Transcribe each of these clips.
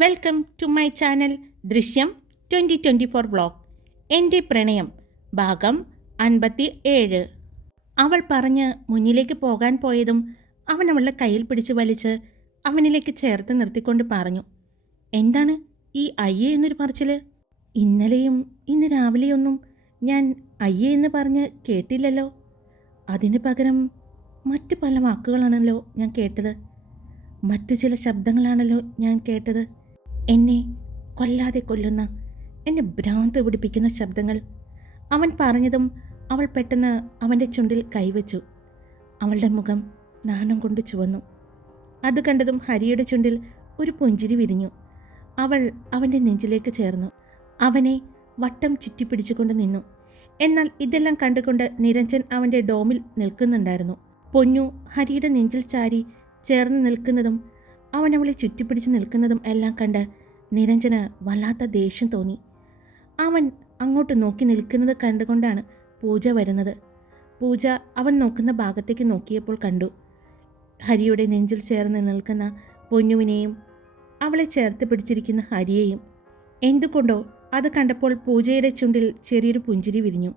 Welcome to my channel Drishyam twenty twenty four blog. എന്റെ പ്രണയം ഭാഗം അൻപത്തി ഏഴ് അവൾ പറഞ്ഞ് മുന്നിലേക്ക് പോകാൻ പോയതും അവൻ അവളുടെ കയ്യിൽ പിടിച്ച് വലിച്ച് അവനിലേക്ക് ചേർത്ത് നിർത്തിക്കൊണ്ട് പറഞ്ഞു എന്താണ് ഈ അയ്യേ എന്നൊരു പറച്ചിൽ ഇന്നലെയും ഇന്ന് രാവിലെയൊന്നും ഞാൻ അയ്യേ എന്ന് പറഞ്ഞ് കേട്ടില്ലല്ലോ. അതിന് പകരം മറ്റു പല വാക്കുകളാണല്ലോ ഞാൻ കേട്ടത്. മറ്റു ചില ശബ്ദങ്ങളാണല്ലോ ഞാൻ കേട്ടത്. എന്നെ കൊല്ലാതെ കൊല്ലുന്ന എന്നെ ഭ്രാന്ത് പിടിപ്പിക്കുന്ന ശബ്ദങ്ങൾ. അവൻ പറഞ്ഞതും അവൾ പെട്ടെന്ന് അവന്റെ ചുണ്ടിൽ കൈവച്ചു. അവളുടെ മുഖം നാണം കൊണ്ട് ചുവന്നു. അത് കണ്ടതും ഹരിയുടെ ചുണ്ടിൽ ഒരു പുഞ്ചിരി വിരിഞ്ഞു. അവൾ അവന്റെ നെഞ്ചിലേക്ക് ചേർന്നു. അവനെ വട്ടം ചുറ്റിപ്പിടിച്ചുകൊണ്ട് നിന്നു. എന്നാൽ ഇതെല്ലാം കണ്ടുകൊണ്ട് നിരഞ്ജൻ അവന്റെ ഡോമിൽ നിൽക്കുന്നുണ്ടായിരുന്നു. പൊന്നു ഹരിയുടെ നെഞ്ചിൽ ചാരി ചേർന്ന് നിൽക്കുന്നതും അവൻ അവളെ ചുറ്റിപ്പിടിച്ച് നിൽക്കുന്നതും എല്ലാം കണ്ട് നിരഞ്ജന് വല്ലാത്ത ദേഷ്യം തോന്നി. അവൻ അങ്ങോട്ട് നോക്കി നിൽക്കുന്നത് കണ്ടുകൊണ്ടാണ് പൂജ വരുന്നത്. പൂജ അവൻ നോക്കുന്ന ഭാഗത്തേക്ക് നോക്കിയപ്പോൾ കണ്ടു. ഹരിയുടെ നെഞ്ചിൽ ചേർന്ന് നിൽക്കുന്ന പൊന്നുവിനെയും അവളെ ചേർത്ത് പിടിച്ചിരിക്കുന്ന ഹരിയെയും. എന്തുകൊണ്ടോ അത് കണ്ടപ്പോൾ പൂജയുടെ ചുണ്ടിൽ ചെറിയൊരു പുഞ്ചിരി വിരിഞ്ഞു.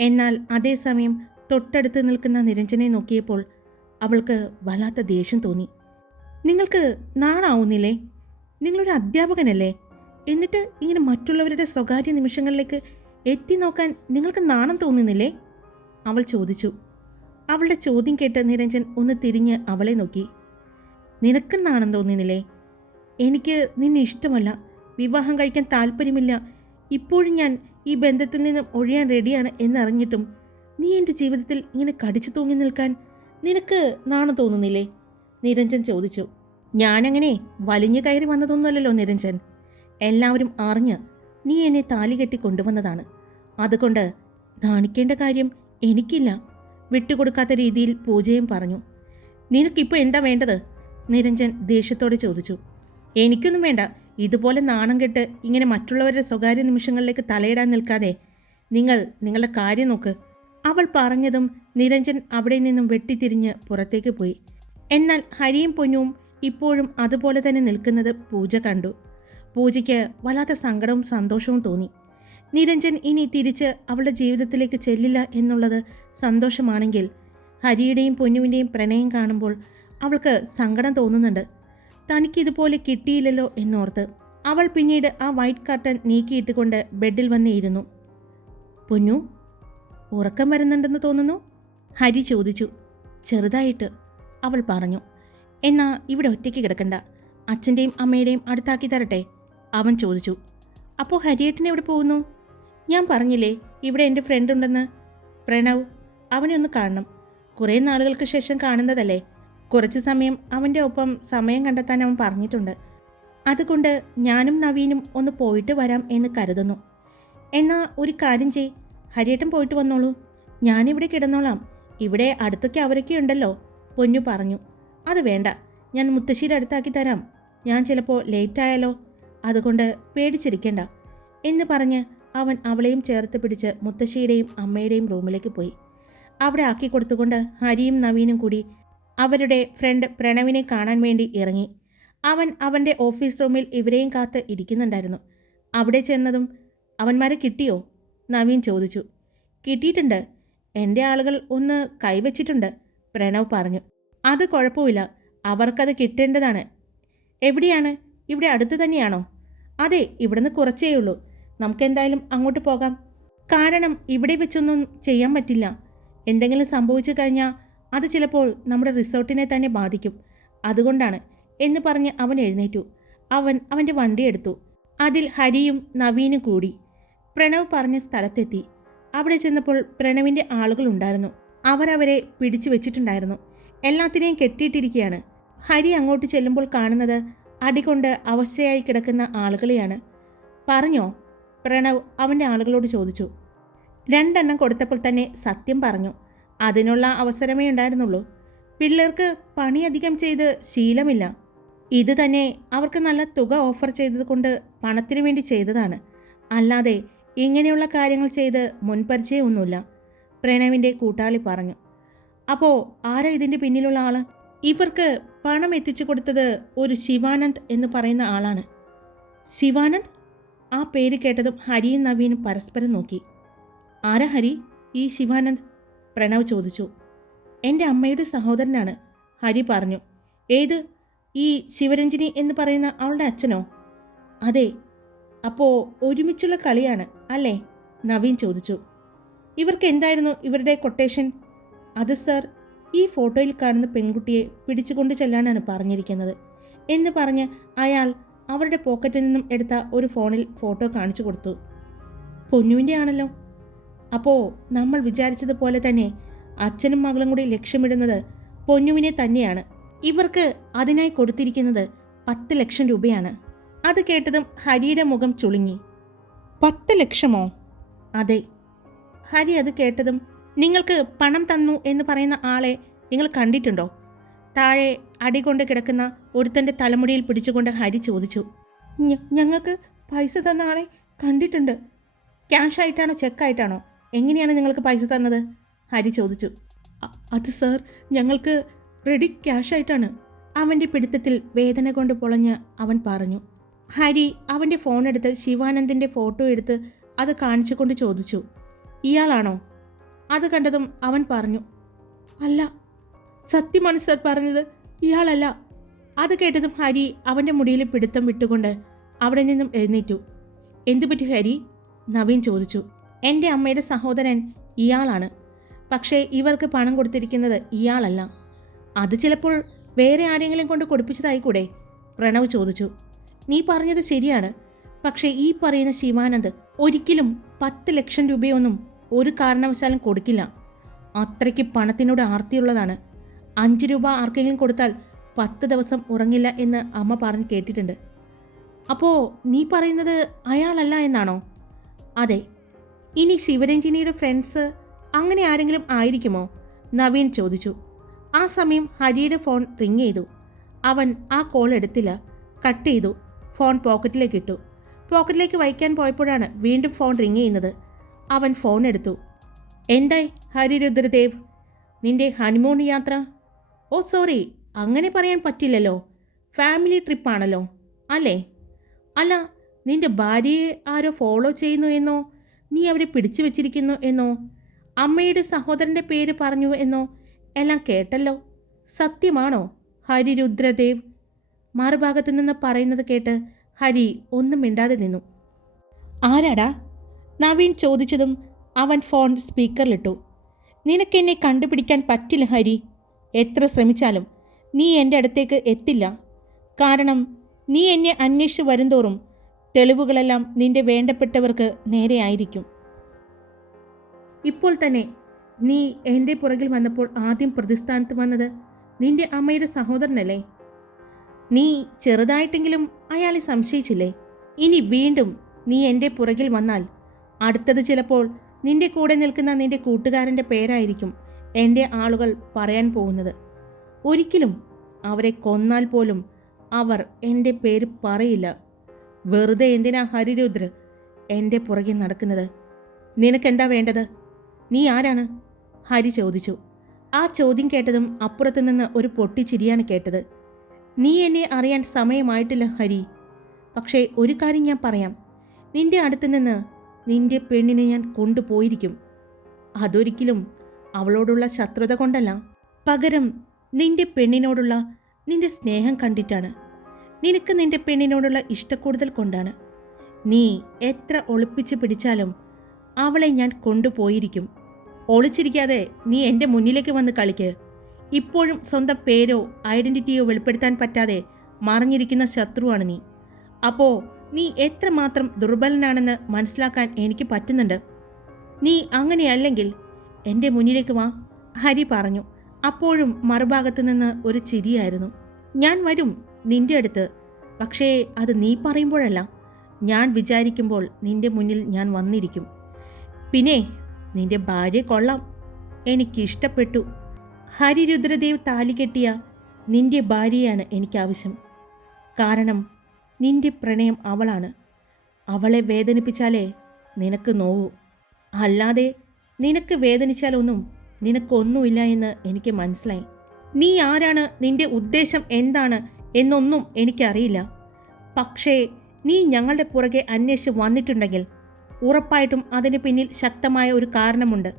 എന്നാൽ അതേസമയം തൊട്ടടുത്ത് നിൽക്കുന്ന നിരഞ്ജനെ നോക്കിയപ്പോൾ അവൾക്ക് വല്ലാത്ത ദേഷ്യം തോന്നി. നിങ്ങൾക്ക് നാണാവുന്നില്ലേ? നിങ്ങളൊരു അധ്യാപകനല്ലേ? എന്നിട്ട് ഇങ്ങനെ മറ്റുള്ളവരുടെ സ്വകാര്യ നിമിഷങ്ങളിലേക്ക് എത്തി നോക്കാൻ നിങ്ങൾക്ക് നാണം തോന്നുന്നില്ലേ? അവൾ ചോദിച്ചു. അവളുടെ ചോദ്യം കേട്ട് നിരഞ്ജൻ ഒന്ന് തിരിഞ്ഞ് അവളെ നോക്കി. നിനക്ക് നാണം തോന്നുന്നില്ലേ? എനിക്ക് നിന്നെ ഇഷ്ടമല്ല. വിവാഹം കഴിക്കാൻ താല്പര്യമില്ല. ഇപ്പോഴും ഞാൻ ഈ ബന്ധത്തിൽ നിന്നും ഒഴിയാൻ റെഡിയാണ് എന്നറിഞ്ഞിട്ടും നീ എന്റെ ജീവിതത്തിൽ ഇങ്ങനെ കടിച്ചു തൂങ്ങി നിൽക്കാൻ നിനക്ക് നാണം തോന്നുന്നില്ലേ? നിരഞ്ജൻ ചോദിച്ചു. ഞാനങ്ങനെ വലിഞ്ഞു കയറി വന്നതൊന്നുമല്ലല്ലോ നിരഞ്ജൻ. എല്ലാവരും അറിഞ്ഞ് നീ എന്നെ താലി കെട്ടി കൊണ്ടുവന്നതാണ്. അതുകൊണ്ട് കാണിക്കേണ്ട കാര്യം എനിക്കില്ല. വിട്ടുകൊടുക്കാത്ത രീതിയിൽ പൂജയും പറഞ്ഞു. നിനക്കിപ്പോൾ എന്താ വേണ്ടത്? നിരഞ്ജൻ ദേഷ്യത്തോടെ ചോദിച്ചു. എനിക്കൊന്നും വേണ്ട. ഇതുപോലെ നാണം കെട്ട് ഇങ്ങനെ മറ്റുള്ളവരുടെ സ്വകാര്യ നിമിഷങ്ങളിലേക്ക് തലയിടാൻ നിൽക്കാതെ നിങ്ങൾ നിങ്ങളുടെ കാര്യം നോക്ക്. അവൾ പറഞ്ഞതും നിരഞ്ജൻ അവിടെ നിന്നും വെട്ടിത്തിരിഞ്ഞ് പുറത്തേക്ക് പോയി. എന്നാൽ ഹരിയും പൊന്നുവും ഇപ്പോഴും അതുപോലെ തന്നെ നിൽക്കുന്നത് പൂജ കണ്ടു. പൂജയ്ക്ക് വല്ലാത്ത സങ്കടവും സന്തോഷവും തോന്നി. നിരഞ്ജൻ ഇനി തിരിച്ച് അവളുടെ ജീവിതത്തിലേക്ക് ചെല്ലില്ല എന്നുള്ളത് സന്തോഷമാണെങ്കിൽ ഹരിയുടെയും പൊന്നുവിന്റെയും പ്രണയം കാണുമ്പോൾ അവൾക്ക് സങ്കടം തോന്നുന്നുണ്ട്. തനിക്കിതുപോലെ കിട്ടിയില്ലല്ലോ എന്നോർത്ത് അവൾ പിന്നീട് ആ വൈറ്റ് കർട്ടൻ നീക്കിയിട്ടുകൊണ്ട് ബെഡിൽ വന്നിരുന്നു. പൊന്നു ഉറക്കം വരുന്നുണ്ടെന്ന് തോന്നുന്നു? ഹരി ചോദിച്ചു. ചെറുതായിട്ട്. അവൾ പറഞ്ഞു എന്നാ ഇവിടെ ഒറ്റയ്ക്ക് കിടക്കണ്ട. അച്ഛന്റെയും അമ്മയുടെയും അടുത്താക്കി തരട്ടെ? അവൻ ചോദിച്ചു അപ്പോൾ ഹരിയേട്ടൻ എവിടെ പോകുന്നു? ഞാൻ പറഞ്ഞില്ലേ ഇവിടെ എന്റെ ഫ്രണ്ട് ഉണ്ടെന്ന്. പ്രണവ് അവനെ ഒന്ന് കാണണം. കുറേ നാളുകൾക്ക് ശേഷം കാണുന്നതല്ലേ. കുറച്ച് സമയം അവന്റെ ഒപ്പം സമയം കണ്ടെത്താൻ അവൻ പറഞ്ഞിട്ടുണ്ട്. അതുകൊണ്ട് ഞാനും നവീനും ഒന്ന് പോയിട്ട് വരാം എന്ന് കരുതുന്നു. എന്നാൽ ഒരു കാര്യം ചെയ് ഹരിയേട്ടൻ പോയിട്ട് വന്നോളൂ. ഞാനിവിടെ കിടന്നോളാം. ഇവിടെ അടുത്തൊക്കെ അവരൊക്കെ ഉണ്ടല്ലോ. പൊന്നു പറഞ്ഞു. അത് വേണ്ട. ഞാൻ മുത്തശ്ശിയുടെ അടുത്താക്കി തരാം. ഞാൻ ചിലപ്പോൾ ലേറ്റായാലോ അതുകൊണ്ട് പേടിച്ചിരിക്കണ്ട. എന്ന് പറഞ്ഞ് അവൻ അവളെയും ചേർത്ത് പിടിച്ച് മുത്തശ്ശിയുടെയും അമ്മയുടെയും റൂമിലേക്ക് പോയി. അവിടെ ആക്കി കൊടുത്തുകൊണ്ട് ഹരിയും നവീനും കൂടി അവരുടെ ഫ്രണ്ട് പ്രണവിനെ കാണാൻ വേണ്ടി ഇറങ്ങി. അവൻ അവന്റെ ഓഫീസ് റൂമിൽ ഇവരെയും കാത്ത് ഇരിക്കുന്നുണ്ടായിരുന്നു. അവിടെ ചെന്നതും അവന്മാരെ കിട്ടിയോ? നവീൻ ചോദിച്ചു. കിട്ടിയിട്ടുണ്ട്. എന്റെ ആളുകൾ ഒന്ന് കൈവച്ചിട്ടുണ്ട്. പ്രണവ് പറഞ്ഞു. അത് കുഴപ്പമില്ല. അവർക്കത് കിട്ടേണ്ടതാണ്. എവിടെയാണ്? ഇവിടെ അടുത്ത് തന്നെയാണോ? അതെ ഇവിടുന്ന് കുറച്ചേ ഉള്ളൂ. നമുക്കെന്തായാലും അങ്ങോട്ട് പോകാം. കാരണം ഇവിടെ വെച്ചൊന്നും ചെയ്യാൻ പറ്റില്ല. എന്തെങ്കിലും സംഭവിച്ചു കഴിഞ്ഞാൽ അത് ചിലപ്പോൾ നമ്മുടെ റിസോർട്ടിനെ തന്നെ ബാധിക്കും. അതുകൊണ്ടാണ് എന്ന് പറഞ്ഞ് അവൻ എഴുന്നേറ്റു. അവൻ അവന്റെ വണ്ടി എടുത്തു. അതിൽ ഹരിയും നവീനും കൂടി. പ്രണവ് പറഞ്ഞ സ്ഥലത്തെത്തി. അവിടെ ചെന്നപ്പോൾ പ്രണവിന്റെ ആളുകളുണ്ടായിരുന്നു അവരവരെ പിടിച്ചു വെച്ചിട്ടുണ്ടായിരുന്നു. എല്ലാത്തിനെയും കെട്ടിയിട്ടിരിക്കുകയാണ് ഹരി അങ്ങോട്ട് ചെല്ലുമ്പോൾ കാണുന്നത് അടികൊണ്ട് അവശയായി കിടക്കുന്ന ആളുകളെയാണ്. പറഞ്ഞോ? പ്രണവ് അവന്റെ ആളുകളോട് ചോദിച്ചു. രണ്ടെണ്ണം കൊടുത്തപ്പോൾ തന്നെ സത്യം പറഞ്ഞു. അതിനുള്ള അവസരമേ ഉണ്ടായിരുന്നുള്ളൂ. പിള്ളേർക്ക് പണിയധികം ചെയ്ത് ശീലമില്ല. ഇത് തന്നെ അവർക്ക് നല്ല തുക ഓഫർ ചെയ്തത് കൊണ്ട് പണത്തിനു വേണ്ടി ചെയ്തതാണ്. അല്ലാതെ ഇങ്ങനെയുള്ള കാര്യങ്ങൾ ചെയ്ത് മുൻപരിചയമൊന്നുമില്ല. പ്രണവിന്റെ കൂട്ടാളി പറഞ്ഞു അപ്പോൾ ആരാ ഇതിന്റെ പിന്നിലുള്ള ആൾ? ഇവർക്ക് പണം എത്തിച്ചു കൊടുത്തത് ഒരു ശിവാനന്ദ് എന്ന് പറയുന്ന ആളാണ്. ശിവാനന്ദ്? ആ പേര് കേട്ടതും ഹരിയും നവീനും പരസ്പരം നോക്കി. ആരാ ഹരി? ഈ ശിവാനന്ദ്? പ്രണവ് ചോദിച്ചു. എന്റെ അമ്മയുടെ സഹോദരനാണ് ഹരി പറഞ്ഞു. ഏത്? ഈ ശിവരഞ്ജിനി എന്ന് പറയുന്ന അവളുടെ അച്ഛനോ? അതെ. അപ്പോൾ ഒരുമിച്ചുള്ള കളിയാണ് അല്ലേ? നവീൻ ചോദിച്ചു. ഇവർക്ക് എന്തായിരുന്നു ഇവരുടെ കൊട്ടേഷൻ അത് സർ ഈ ഫോട്ടോയിൽ കാണുന്ന പെൺകുട്ടിയെ പിടിച്ചുകൊണ്ട് ചെല്ലാനാണ് പറഞ്ഞിരിക്കുന്നത്. എന്ന് പറഞ്ഞ് അയാൾ അവരുടെ പോക്കറ്റിൽ നിന്നും എടുത്ത ഒരു ഫോണിൽ ഫോട്ടോ കാണിച്ചു കൊടുത്തു. പൊന്നുവിന്റെ ആണല്ലോ. അപ്പോൾ നമ്മൾ വിചാരിച്ചതുപോലെ തന്നെ അച്ഛനും മകളും കൂടി ലക്ഷ്യമിടുന്നത് പൊന്നുവിനെ തന്നെയാണ്. ഇവർക്ക് അതിനായി കൊടുത്തിരിക്കുന്നത് പത്ത് ലക്ഷം രൂപയാണ്. അത് കേട്ടതും ഹരിയുടെ മുഖം ചുളുങ്ങി. പത്ത് ലക്ഷമോ? അതെ. ഹരി അത് കേട്ടതും നിങ്ങൾക്ക് പണം തന്നു എന്ന് പറയുന്ന ആളെ നിങ്ങൾ കണ്ടിട്ടുണ്ടോ? താഴെ അടികൊണ്ട് കിടക്കുന്ന ഒരുത്തന്റെ തലമുടിയിൽ പിടിച്ചുകൊണ്ട് ഹരി ചോദിച്ചു "ഞ- ഞങ്ങൾക്ക് പൈസ തന്ന ആളെ കണ്ടിട്ടുണ്ട്. ക്യാഷ് ആയിട്ടാണോ ചെക്കായിട്ടാണോ എങ്ങനെയാണ് നിങ്ങൾക്ക് പൈസ തന്നത്? ഹരി ചോദിച്ചു അത് സർ ഞങ്ങൾക്ക് റെഡി ക്യാഷ് ആയിട്ടാണ്. അവന്റെ പിടുത്തത്തിൽ വേദന കൊണ്ട് പൊളഞ്ഞ് അവൻ പറഞ്ഞു ഹരി അവന്റെ ഫോണെടുത്ത് ശിവാനന്ദിന്റെ ഫോട്ടോ എടുത്ത് അത് കാണിച്ചുകൊണ്ട് ചോദിച്ചു ഇയാളാണോ? അത് കണ്ടതും അവൻ പറഞ്ഞു അല്ല സത്യമാണ് സർ പറഞ്ഞത് ഇയാളല്ല. അത് കേട്ടതും ഹരി അവന്റെ മുടിയിൽ പിടുത്തം വിട്ടുകൊണ്ട് അവിടെ നിന്നും എഴുന്നേറ്റു. എന്തുപറ്റി ഹരി? നവീൻ ചോദിച്ചു. എന്റെ അമ്മയുടെ സഹോദരൻ ഇയാളാണ്. പക്ഷേ ഇവർക്ക് പണം കൊടുത്തിരിക്കുന്നത് ഇയാളല്ല. അത് ചിലപ്പോൾ വേറെ ആരെങ്കിലും കൊണ്ട് കൊടുപ്പിച്ചതായിക്കൂടെ? പ്രണവ് ചോദിച്ചു. നീ പറഞ്ഞത് ശരിയാണ്. പക്ഷേ ഈ പറയുന്ന ശിവാനന്ദ് ഒരിക്കലും പത്ത് ലക്ഷം രൂപയൊന്നും ഒരു കാരണവശാലും കൊടുക്കില്ല. അത്രയ്ക്ക് പണത്തിനോട് ആർത്തിയുള്ളതാണ്. അഞ്ച് രൂപ ആർക്കെങ്കിലും കൊടുത്താൽ പത്ത് ദിവസം ഉറങ്ങില്ല എന്ന് അമ്മ പറഞ്ഞ് കേട്ടിട്ടുണ്ട്. അപ്പോൾ നീ പറയുന്നത് അയാളല്ല എന്നാണോ? അതെ ഇനി ശിവരഞ്ജിനിയുടെ ഫ്രണ്ട്സ് അങ്ങനെ ആരെങ്കിലും ആയിരിക്കുമോ? നവീൻ ചോദിച്ചു. ആ സമയം ഹരിയുടെ ഫോൺ റിങ് ചെയ്തു. അവൻ ആ കോൾ എടുത്തില്ല. കട്ട് ചെയ്തു. ഫോൺ പോക്കറ്റിലേക്ക് ഇട്ടു. പോക്കറ്റിലേക്ക് വയ്ക്കാൻ പോയപ്പോഴാണ് വീണ്ടും ഫോൺ റിങ് ചെയ്യുന്നത്. അവൻ ഫോൺ എടുത്തു. എന്തായി ഹരിരുദ്രദേവ്? നിന്റെ ഹണിമൂൺ യാത്ര? ഓ സോറി അങ്ങനെ പറയാൻ പറ്റില്ലല്ലോ. ഫാമിലി ട്രിപ്പാണല്ലോ അല്ലേ? അല്ല നിന്റെ ഭാര്യയെ ആരോ ഫോളോ ചെയ്യുന്നു എന്നോ? നീ അവരെ പിടിച്ചു വെച്ചിരിക്കുന്നു എന്നോ? അമ്മയുടെ സഹോദരന്റെ പേര് പറഞ്ഞു എന്നോ? എല്ലാം കേട്ടല്ലോ. സത്യമാണോ ഹരിരുദ്രദേവ്? മറുഭാഗത്തു നിന്ന് പറയുന്നത് കേട്ട് ഹരി ഒന്നും മിണ്ടാതെ നിന്നു. ആരാടാ? നവീൻ ചോദിച്ചതും അവൻ ഫോൺ സ്പീക്കറിലിട്ടു. നിനക്കെന്നെ കണ്ടുപിടിക്കാൻ പറ്റില്ല ഹരി. എത്ര ശ്രമിച്ചാലും നീ എന്റെ അടുത്തേക്ക് എത്തില്ല. കാരണം നീ എന്നെ അന്വേഷിച്ച് വരുന്തോറും തെളിവുകളെല്ലാം നിന്റെ വേണ്ടപ്പെട്ടവർക്ക് നേരെയായിരിക്കും ഇപ്പോൾ തന്നെ നീ എന്റെ പുറകിൽ വന്നപ്പോൾ ആദ്യം പ്രതിസ്ഥാനത്ത് വന്നത് നിന്റെ അമ്മയുടെ സഹോദരനല്ലേ? നീ ചെറുതായിട്ടെങ്കിലും അയാളെ സംശയിച്ചില്ലേ? ഇനി വീണ്ടും നീ എന്റെ പുറകിൽ വന്നാൽ അടുത്തത് ചിലപ്പോൾ നിന്റെ കൂടെ നിൽക്കുന്ന നിന്റെ കൂട്ടുകാരന്റെ പേരായിരിക്കും എന്റെ ആളുകൾ പറയാൻ പോകുന്നത്. ഒരിക്കലും അവരെ കൊന്നാൽ പോലും അവർ എന്റെ പേര് പറയില്ല. വെറുതെ എന്തിനാ ഹരിരുദ്ര എന്റെ പുറകെ നടക്കുന്നത്? നിനക്കെന്താ വേണ്ടത്? നീ ആരാണ്? ഹരി ചോദിച്ചു. ആ ചോദ്യം കേട്ടതും അപ്പുറത്തു നിന്ന് ഒരു പൊട്ടിച്ചിരിയാണ് കേട്ടത്. നീ എന്നെ അറിയാൻ സമയമായിട്ടില്ല ഹരി. പക്ഷേ ഒരു കാര്യം ഞാൻ പറയാം. നിന്റെ അടുത്ത് നിന്ന് നിന്റെ പെണ്ണിനെ ഞാൻ കൊണ്ടുപോയിരിക്കും. അതൊരിക്കലും അവളോടുള്ള ശത്രുത കൊണ്ടല്ല. പകരം നിന്റെ പെണ്ണിനോടുള്ള നിന്റെ സ്നേഹം കണ്ടിട്ടാണ്. നിനക്ക് നിന്റെ പെണ്ണിനോടുള്ള ഇഷ്ടക്കൂടുതൽ കൊണ്ടാണ്. നീ എത്ര ഒളിപ്പിച്ച് പിടിച്ചാലും അവളെ ഞാൻ കൊണ്ടുപോയിരിക്കും. ഒളിച്ചിരിക്കാതെ നീ എന്റെ മുന്നിലേക്ക് വന്ന് കളിക്ക്. ഇപ്പോഴും സ്വന്തം പേരോ ഐഡന്റിറ്റിയോ വെളിപ്പെടുത്താൻ പറ്റാതെ മറിഞ്ഞിരിക്കുന്ന ശത്രുവാണ് നീ. അപ്പോ നീ എത്രമാത്രം ദുർബലനാണെന്ന് മനസ്സിലാക്കാൻ എനിക്ക് പറ്റുന്നുണ്ട്? നീ അങ്ങനെയല്ലെങ്കിൽ എന്റെ മുന്നിലേക്ക് വാ ഹരി പറഞ്ഞു. അപ്പോഴും മറുഭാഗത്തു നിന്ന് ഒരു ചിരിയായിരുന്നു. ഞാൻ വരും നിന്റെ അടുത്ത് പക്ഷേ അത് നീ പറയുമ്പോഴല്ല. ഞാൻ വിചാരിക്കുമ്പോൾ നിന്റെ മുന്നിൽ ഞാൻ വന്നിരിക്കും. പിന്നെ നിന്റെ ഭാര്യ കൊള്ളാം. എനിക്കിഷ്ടപ്പെട്ടു. ഹരിരുദ്രദേവ് താലി കെട്ടിയ നിന്റെ ഭാര്യയാണ് എനിക്കാവശ്യം. കാരണം നിന്റെ പ്രണയം അവളാണ്. അവളെ വേദനിപ്പിച്ചാലേ നിനക്ക് നോവൂ. അല്ലാതെ നിനക്ക് വേദനിച്ചാലൊന്നും നിനക്കൊന്നുമില്ല എന്ന് എനിക്ക് മനസ്സിലായി. നീ ആരാണ്? നിന്റെ ഉദ്ദേശം എന്താണ്? എന്നൊന്നും എനിക്കറിയില്ല. പക്ഷേ നീ ഞങ്ങളുടെ പുറകെ അന്വേഷിച്ച് വന്നിട്ടുണ്ടെങ്കിൽ ഉറപ്പായിട്ടും അതിന് പിന്നിൽ ശക്തമായ ഒരു കാരണമുണ്ട്.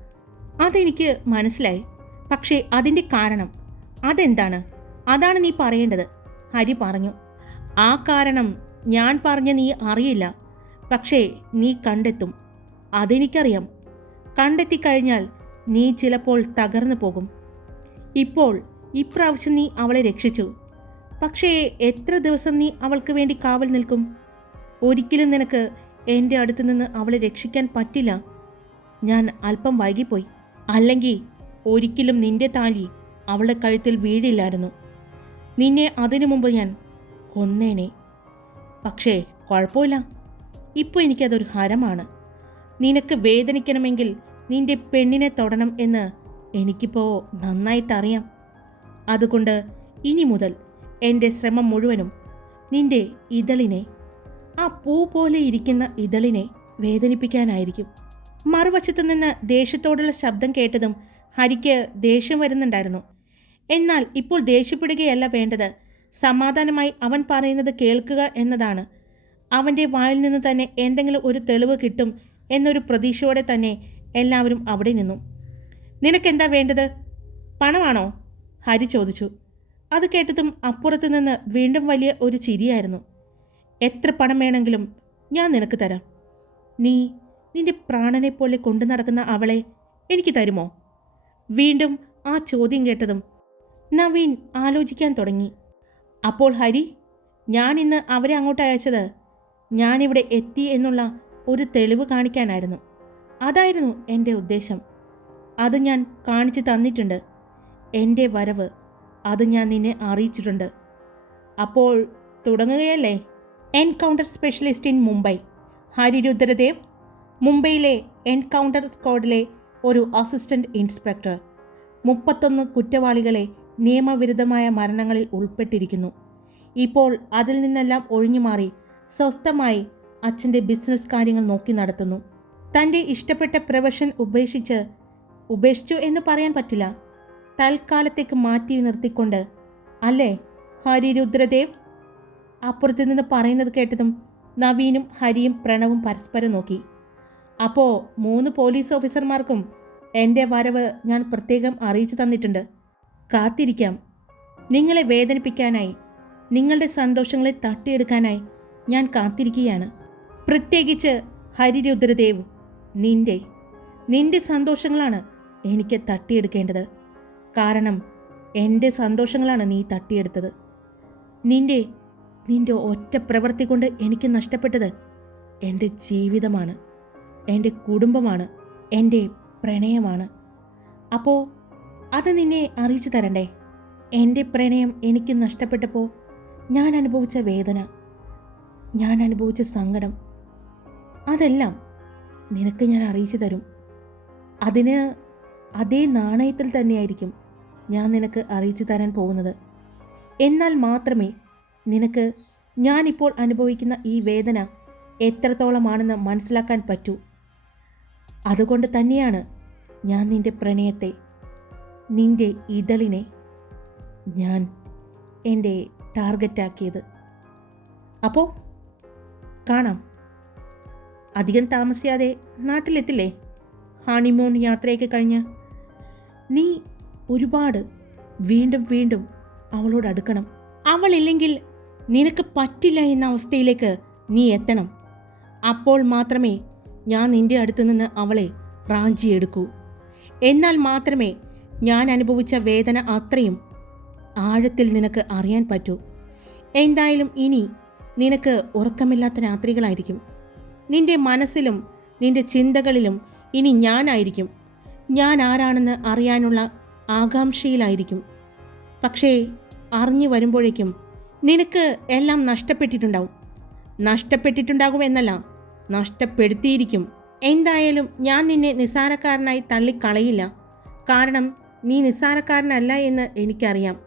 അതെനിക്ക് മനസ്സിലായി. പക്ഷേ അതിന്റെ കാരണം അതെന്താണ്? അതാണ് നീ പറയേണ്ടത്. ഹരി പറഞ്ഞു. ആ കാരണം ഞാൻ പറഞ്ഞ നീ അറിയില്ല. പക്ഷേ നീ കണ്ടെത്തും. അതെനിക്കറിയാം. കണ്ടെത്തിക്കഴിഞ്ഞാൽ നീ ചിലപ്പോൾ തകർന്നു പോകും. ഇപ്പോൾ ഇപ്രാവശ്യം നീ അവളെ രക്ഷിച്ചു. പക്ഷേ എത്ര ദിവസം നീ അവൾക്ക് വേണ്ടി കാവൽ നിൽക്കും? ഒരിക്കലും നിനക്ക് എന്റെ അടുത്തു നിന്ന് അവളെ രക്ഷിക്കാൻ പറ്റില്ല. ഞാൻ അല്പം വൈകിപ്പോയി. അല്ലെങ്കിൽ ഒരിക്കലും നിന്റെ താലി അവളുടെ കഴുത്തിൽ വീഴില്ലായിരുന്നു. നിന്നെ അതിനു മുമ്പ് ഞാൻ കൊന്നേനെ. പക്ഷേ കുഴപ്പമില്ല. ഇപ്പോൾ എനിക്കതൊരു ഹരമാണ്. നിനക്ക് വേദനിക്കണമെങ്കിൽ നിന്റെ പെണ്ണിനെ തൊടണം എന്ന് എനിക്കിപ്പോൾ നന്നായിട്ടറിയാം. അതുകൊണ്ട് ഇനി മുതൽ എന്റെ ശ്രമം മുഴുവനും നിന്റെ ഇതളിനെ ആ പൂ പോലെ ഇരിക്കുന്ന ഇതളിനെ വേദനിപ്പിക്കാനായിരിക്കും. മറുവശത്തു നിന്ന് ദേഷ്യത്തോടുള്ള ശബ്ദം കേട്ടതും ഹരിക്ക് ദേഷ്യം വരുന്നുണ്ടായിരുന്നു. എന്നാൽ ഇപ്പോൾ ദേഷ്യപ്പെടുകയല്ല വേണ്ടത്. സമാധാനമായി അവൻ പറയുന്നത് കേൾക്കുക എന്നതാണ്. അവന്റെ വായിൽ നിന്ന് തന്നെ എന്തെങ്കിലും ഒരു തെളിവ് കിട്ടും എന്നൊരു പ്രതീക്ഷയോടെ തന്നെ എല്ലാവരും അവിടെ നിന്നു. നിനക്കെന്താ വേണ്ടത്? പണമാണോ? ഹരി ചോദിച്ചു. അത് കേട്ടതും അപ്പുറത്തു നിന്ന് വീണ്ടും വലിയ ഒരു ചിരിയായിരുന്നു. എത്ര പണം വേണമെങ്കിലും ഞാൻ നിനക്ക് തരാം. നീ നിന്റെ പ്രാണനെ പോലെ കൊണ്ടു നടക്കുന്ന അവളെ എനിക്ക് തരുമോ? വീണ്ടും ആ ചോദ്യം കേട്ടതും നവീൻ ആലോചിക്കാൻ തുടങ്ങി. അപ്പോൾ ഹരി ഞാൻ ഇന്ന് അവരെ അങ്ങോട്ട് അയച്ചത് ഞാനിവിടെ എത്തി എന്നുള്ള ഒരു തെളിവ് കാണിക്കാനായിരുന്നു. അതായിരുന്നു എന്റെ ഉദ്ദേശം. അത് ഞാൻ കാണിച്ചു തന്നിട്ടുണ്ട്. എന്റെ വരവ്. അത് ഞാൻ നിന്നെ അറിയിച്ചിട്ടുണ്ട്. അപ്പോൾ തുടങ്ങുകയല്ലേ? Encounter specialist in Mumbai. Hari Rudradev മുംബൈയിലെ എൻകൗണ്ടർ സ്ക്വാഡിലെ ഒരു അസിസ്റ്റന്റ് ഇൻസ്പെക്ടർ. മുപ്പത്തൊന്ന് കുറ്റവാളികളെ നിയമവിരുദ്ധമായ മരണങ്ങളിൽ ഉൾപ്പെട്ടിരിക്കുന്നു. ഇപ്പോൾ അതിൽ നിന്നെല്ലാം ഒഴിഞ്ഞു മാറി സ്വസ്ഥമായി അച്ഛന്റെ ബിസിനസ് കാര്യങ്ങൾ നോക്കി നടത്തുന്നു. തന്റെ ഇഷ്ടപ്പെട്ട പ്രൊഫഷൻ ഉപേക്ഷിച്ച് ഉപേക്ഷിച്ചു എന്ന് പറയാൻ പറ്റില്ല. തൽക്കാലത്തേക്ക് മാറ്റി നിർത്തിക്കൊണ്ട് അല്ലേ ഹരി രുദ്രദേവ് അപ്പുറത്ത് നിന്ന് പറയുന്നത് കേട്ടതും നവീനും ഹരിയും പ്രണവും പരസ്പരം നോക്കി. അപ്പോൾ മൂന്ന് പോലീസ് ഓഫീസർമാർക്കും എന്റെ വരവ് ഞാൻ പ്രത്യേകം അറിയിച്ചു തന്നിട്ടുണ്ട്. കാത്തിരിക്കാം. നിങ്ങളെ വേദനിപ്പിക്കാനായി നിങ്ങളുടെ സന്തോഷങ്ങളെ തട്ടിയെടുക്കാനായി ഞാൻ കാത്തിരിക്കുകയാണ്. പ്രത്യേകിച്ച് ഹരിരുദ്രദേവ് നിന്റെ നിന്റെ സന്തോഷങ്ങളാണ് എനിക്ക് തട്ടിയെടുക്കേണ്ടത്. കാരണം എന്റെ സന്തോഷങ്ങളാണ് നീ തട്ടിയെടുത്തത്. നിന്റെ നിന്റെ ഒറ്റ പ്രവൃത്തി കൊണ്ട് എനിക്ക് നഷ്ടപ്പെട്ടത് എന്റെ ജീവിതമാണ്. എന്റെ കുടുംബമാണ് എന്റെ പ്രണയമാണ്. അപ്പോൾ അത് നിന്നെ അറിയിച്ചു തരണ്ടേ? എന്റെ പ്രണയം എനിക്ക് നഷ്ടപ്പെട്ടപ്പോൾ ഞാൻ അനുഭവിച്ച വേദന ഞാൻ അനുഭവിച്ച സങ്കടം അതെല്ലാം നിനക്ക് ഞാൻ അറിയിച്ചു തരും. അതിന് അതേ നാണയത്തിൽ തന്നെയായിരിക്കും ഞാൻ നിനക്ക് അറിയിച്ചു തരാൻ പോകുന്നത്. എന്നാൽ മാത്രമേ നിനക്ക് ഞാനിപ്പോൾ അനുഭവിക്കുന്ന ഈ വേദന എത്രത്തോളമാണെന്ന് മനസ്സിലാക്കാൻ പറ്റൂ. അതുകൊണ്ട് തന്നെയാണ് ഞാൻ നിന്റെ പ്രണയത്തെ നിന്റെ ഇതളിനെ ഞാൻ എന്റെ ടാർഗറ്റാക്കിയത്. അപ്പോൾ കാണാം. അധികം താമസിയാതെ നാട്ടിലെത്തില്ലേ? ഹണിമൂൺ യാത്രയൊക്കെ കഴിഞ്ഞ് നീ ഒരുപാട് വീണ്ടും വീണ്ടും അവളോട് അടുക്കണം. അവളില്ലെങ്കിൽ നിനക്ക് പറ്റില്ല എന്ന അവസ്ഥയിലേക്ക് നീ എത്തണം. അപ്പോൾ മാത്രമേ ഞാൻ നിന്റെ അടുത്തു നിന്ന് അവളെ റാഞ്ചിയെടുക്കൂ എന്നാൽ മാത്രമേ ഞാൻ അനുഭവിച്ച വേദന അത്രയും ആഴത്തിൽ നിനക്ക് അറിയാൻ പറ്റൂ. എന്തായാലും ഇനി നിനക്ക് ഉറക്കമില്ലാത്ത രാത്രികളായിരിക്കും. നിന്റെ മനസ്സിലും നിന്റെ ചിന്തകളിലും ഇനി ഞാനായിരിക്കും. ഞാൻ ആരാണെന്ന് അറിയാനുള്ള ആകാംക്ഷയിലായിരിക്കും. പക്ഷേ അറിഞ്ഞു വരുമ്പോഴേക്കും നിനക്ക് എല്ലാം നഷ്ടപ്പെട്ടിട്ടുണ്ടാവും. നഷ്ടപ്പെട്ടിട്ടുണ്ടാകും എന്നല്ല നഷ്ടപ്പെടുത്തിയിരിക്കും. എന്തായാലും ഞാൻ നിന്നെ നിസ്സാരക്കാരനായി തള്ളിക്കളയില്ല. കാരണം നീ നിസ്സാരക്കാരനല്ല എന്ന് എനിക്കറിയാം.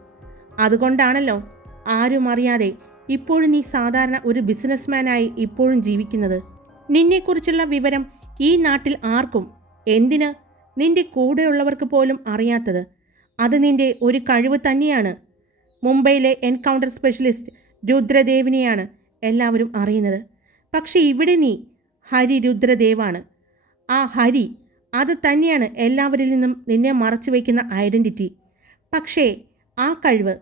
അതുകൊണ്ടാണല്ലോ ആരും അറിയാതെ ഇപ്പോഴും നീ സാധാരണ ഒരു ബിസിനസ്മാനായി ഇപ്പോഴും ജീവിക്കുന്നത്. നിന്നെക്കുറിച്ചുള്ള വിവരം ഈ നാട്ടിൽ ആർക്കും? എന്തിന്? നിന്റെ കൂടെയുള്ളവർക്ക് പോലും അറിയാത്തത്. അത് നിന്റെ ഒരു കഴിവ് തന്നെയാണ്. മുംബൈയിലെ എൻകൗണ്ടർ സ്പെഷ്യലിസ്റ്റ് രുദ്രദേവിനെയാണ് എല്ലാവരും അറിയുന്നത്. പക്ഷേ ഇവിടെ നീ ഹരി രുദ്രദേവാണ് ആ ഹരി അത് തന്നെയാണ് എല്ലാവരിൽ നിന്നും നിന്നെ മറച്ചു വയ്ക്കുന്ന ഐഡന്റിറ്റി പക്ഷേ ആ കഴിവ്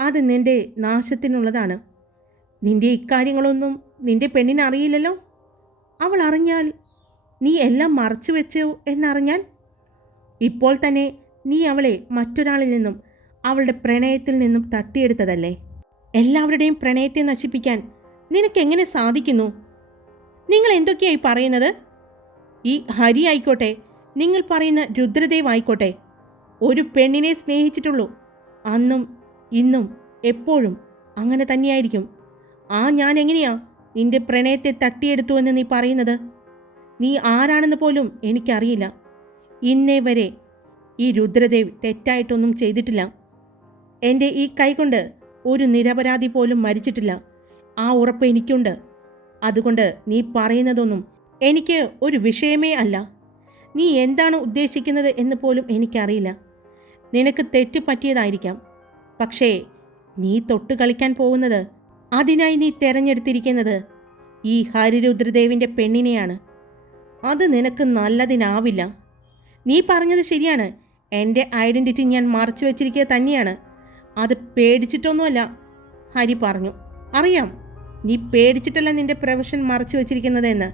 അത് നിന്റെ നാശത്തിനുള്ളതാണ്. നിന്റെ ഇക്കാര്യങ്ങളൊന്നും നിന്റെ പെണ്ണിന് അറിയില്ലല്ലോ? അവൾ അറിഞ്ഞാൽ നീ എല്ലാം മറച്ചു വെച്ചോ എന്നറിഞ്ഞാൽ? ഇപ്പോൾ തന്നെ നീ അവളെ മറ്റൊരാളിൽ നിന്നും അവളുടെ പ്രണയത്തിൽ നിന്നും തട്ടിയെടുത്തതല്ലേ? എല്ലാവരുടെയും പ്രണയത്തെ നശിപ്പിക്കാൻ നിനക്കെങ്ങനെ സാധിക്കുന്നു? നിങ്ങൾ എന്തൊക്കെയായി പറയുന്നത്? ഈ ഹരി ആയിക്കോട്ടെ നിങ്ങൾ പറയുന്ന രുദ്രദേവ് ആയിക്കോട്ടെ ഒരു പെണ്ണിനെ സ്നേഹിച്ചിട്ടുള്ളൂ. അന്നും ഇന്നും എപ്പോഴും അങ്ങനെ തന്നെയായിരിക്കും. ആ ഞാൻ എങ്ങനെയാ നിന്റെ പ്രണയത്തെ തട്ടിയെടുത്തു എന്ന് നീ പറയുന്നത്? നീ ആരാണെന്ന് പോലും എനിക്കറിയില്ല. ഇന്നേ വരെ ഈ രുദ്രദേവ് തെറ്റായിട്ടൊന്നും ചെയ്തിട്ടില്ല. എന്റെ ഈ കൈകൊണ്ട് ഒരു നിരപരാധി പോലും മരിച്ചിട്ടില്ല. ആ ഉറപ്പ് എനിക്കുണ്ട്. അതുകൊണ്ട് നീ പറയുന്നതൊന്നും എനിക്ക് ഒരു വിഷയമേ അല്ല. നീ എന്താണ് ഉദ്ദേശിക്കുന്നത് എന്ന് പോലും എനിക്കറിയില്ല. നിനക്ക് തെറ്റ് പറ്റിയതായിരിക്കാം. പക്ഷേ നീ തൊട്ട് കളിക്കാൻ പോകുന്നത് അതിനായി നീ തെരഞ്ഞെടുത്തിരിക്കുന്നത് ഈ ഹരിരുദ്രദേവിന്റെ പെണ്ണിനെയാണ്. അത് നിനക്ക് നല്ലതിനാവില്ല. നീ പറഞ്ഞത് ശരിയാണ്. എന്റെ ഐഡന്റിറ്റി ഞാൻ മറച്ചു വെച്ചിരിക്കുക തന്നെയാണ്. അത് പേടിച്ചിട്ടൊന്നുമല്ല ഹരി പറഞ്ഞു. അറിയാം നീ പേടിച്ചിട്ടല്ല നിന്റെ പ്രൊഫഷൻ മറച്ചു വച്ചിരിക്കുന്നതെന്ന്?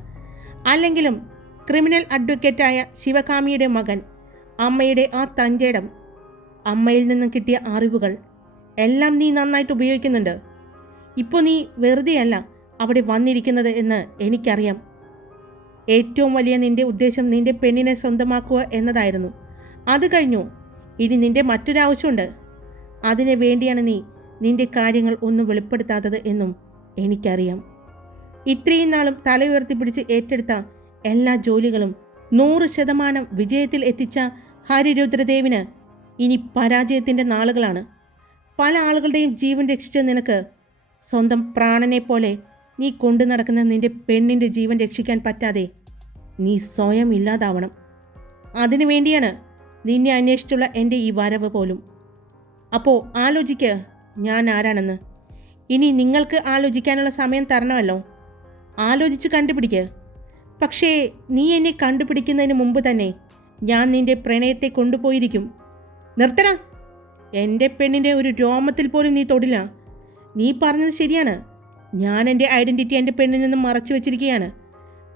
അല്ലെങ്കിലും ക്രിമിനൽ അഡ്വക്കേറ്റായ ശിവകാമിയുടെ മകൻ അമ്മയുടെ ആ തഞ്ചേടം അമ്മയിൽ നിന്നും കിട്ടിയ അറിവുകൾ എല്ലാം നീ നന്നായിട്ട് ഉപയോഗിക്കുന്നുണ്ട്. ഇപ്പോൾ നീ വെറുതെയല്ല അവിടെ വന്നിരിക്കുന്നത് എന്ന് എനിക്കറിയാം. ഏറ്റവും വലിയ നിന്റെ ഉദ്ദേശം നിന്റെ പെണ്ണിനെ സ്വന്തമാക്കുക എന്നതായിരുന്നു. അത് കഴിഞ്ഞു. ഇനി നിന്റെ മറ്റൊരാവശ്യമുണ്ട്. അതിനു വേണ്ടിയാണ് നീ നിന്റെ കാര്യങ്ങൾ ഒന്നും വെളിപ്പെടുത്താത്തത് എന്നും എനിക്കറിയാം. ഇത്രയും നാളും തല ഉയർത്തിപ്പിടിച്ച് ഏറ്റെടുത്ത എല്ലാ ജോലികളും നൂറ് ശതമാനം വിജയത്തിൽ എത്തിച്ച ഹരിരുദ്രദേവിന് ഇനി പരാജയത്തിന്റെ നാളുകളാണ്. പല ആളുകളുടെയും ജീവൻ രക്ഷിച്ച നിനക്ക് സ്വന്തം പ്രാണനെ പോലെ നീ കൊണ്ടു നടക്കുന്ന നിന്റെ പെണ്ണിന്റെ ജീവൻ രക്ഷിക്കാൻ പറ്റാതെ നീ സ്വയം ഇല്ലാതാവണം. അതിനു വേണ്ടിയാണ് നിന്നെ അന്വേഷിച്ചുള്ള എന്റെ ഈ വരവ് പോലും. അപ്പോൾ ആലോചിക്ക് ഞാൻ ആരാണെന്ന്. ഇനി നിങ്ങൾക്ക് ആലോചിക്കാനുള്ള സമയം തരണമല്ലോ. ആലോചിച്ച് കണ്ടുപിടിക്ക്. പക്ഷേ നീ എന്നെ കണ്ടുപിടിക്കുന്നതിന് മുമ്പ് തന്നെ ഞാൻ നിന്റെ പ്രണയത്തെ കൊണ്ടുപോയിരിക്കും. നിർത്തടാ. എന്റെ പെണ്ണിന്റെ ഒരു രോമത്തിൽ പോലും നീ തൊടില്ല. നീ പറഞ്ഞത് ശരിയാണ്. ഞാൻ എന്റെ ഐഡന്റിറ്റി എന്റെ പെണ്ണിൽ നിന്നും മറച്ചു വെച്ചിരിക്കുകയാണ്.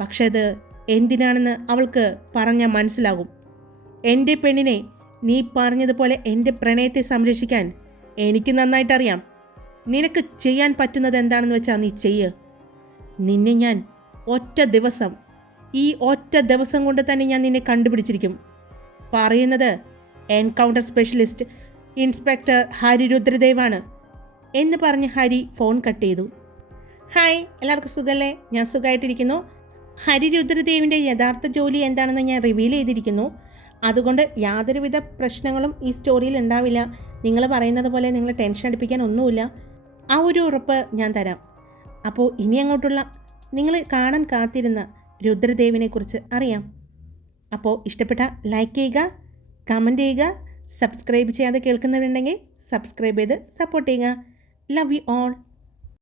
പക്ഷേ അത് എന്തിനാണെന്ന് അവൾക്ക് പറഞ്ഞാൽ മനസ്സിലാകും. എന്റെ പെണ്ണിനെ നീ പറഞ്ഞതുപോലെ എന്റെ പ്രണയത്തെ സംരക്ഷിക്കാൻ എനിക്ക് നന്നായിട്ടറിയാം. നിനക്ക് ചെയ്യാൻ പറ്റുന്നത് എന്താണെന്ന് വെച്ചാൽ നീ ചെയ്യ്. നിന്നെ ഞാൻ ഒറ്റ ദിവസം ഈ ഒറ്റ ദിവസം കൊണ്ട് തന്നെ ഞാൻ നിന്നെ കണ്ടുപിടിച്ചിരിക്കും. പറയുന്നത് എൻകൗണ്ടർ സ്പെഷ്യലിസ്റ്റ് ഇൻസ്പെക്ടർ ഹരി രുദ്രദേവാണ് എന്ന് പറഞ്ഞ് ഹരി ഫോൺ കട്ട് ചെയ്തു. ഹായ് എല്ലാവർക്കും സുഖല്ലേ? ഞാൻ സുഖമായിട്ടിരിക്കുന്നു ഹരി രുദ്രദേവിന്റെ യഥാർത്ഥ ജോലി എന്താണെന്ന് ഞാൻ റിവീൽ ചെയ്തിരിക്കുന്നു. അതുകൊണ്ട് യാതൊരുവിധ പ്രശ്നങ്ങളും ഈ സ്റ്റോറിയിൽ ഉണ്ടാവില്ല. നിങ്ങൾ പറയുന്നത് പോലെ നിങ്ങൾ ടെൻഷൻ അടിപ്പിക്കാൻ ഒന്നുമില്ല. ആ ഒരു ഉറപ്പ് ഞാൻ തരാം. അപ്പോൾ ഇനി അങ്ങോട്ടുള്ള നിങ്ങൾ കാണാൻ കാത്തിരുന്ന രുദ്രദേവിനെക്കുറിച്ച് അറിയാം. അപ്പോൾ ഇഷ്ടപ്പെട്ട ലൈക്ക് ചെയ്യുക കമന്റ് ചെയ്യുക സബ്സ്ക്രൈബ് ചെയ്യാതെ കേൾക്കുന്നവരുണ്ടെങ്കിൽ സബ്സ്ക്രൈബ് ചെയ്ത് സപ്പോർട്ട് ചെയ്യുക. Love you all